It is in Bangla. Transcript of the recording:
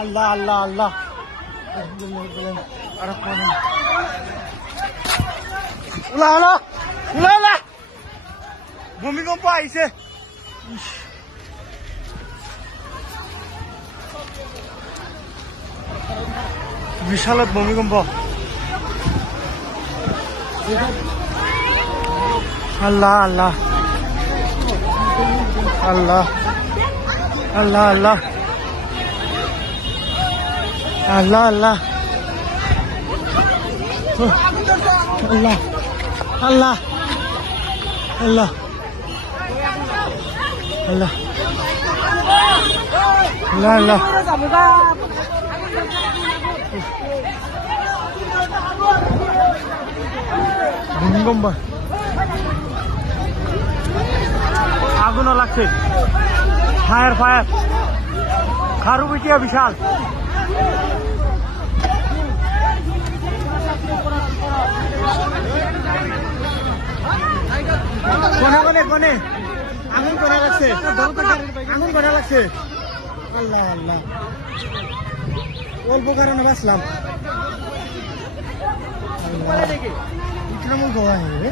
আল্লাহ আল্লাহ আল্লাহ উলা ভূমিকম্প আইছে। বিশালত ভূমিকম্প। আল্লাহ আল্লাহ আল্লাহ আল্লাহ আল্লাহ আল্লাহ আল্লাহ আল্লাহ আল্লাহ আল্লাহ আল্লাহ আল্লাহ আল্লাহ ভূমিকম্প আগুনও লাগছে। ফায়ার ফায়ার খারু পিটিয়া বিশাল। কোনে কোনে আগুন করা লাগছে, আগুন করা লাগছে। আল্লাহ আল্লাহ অল্প কারণে বাঁচলাম। ইকরামুল গওয়া হে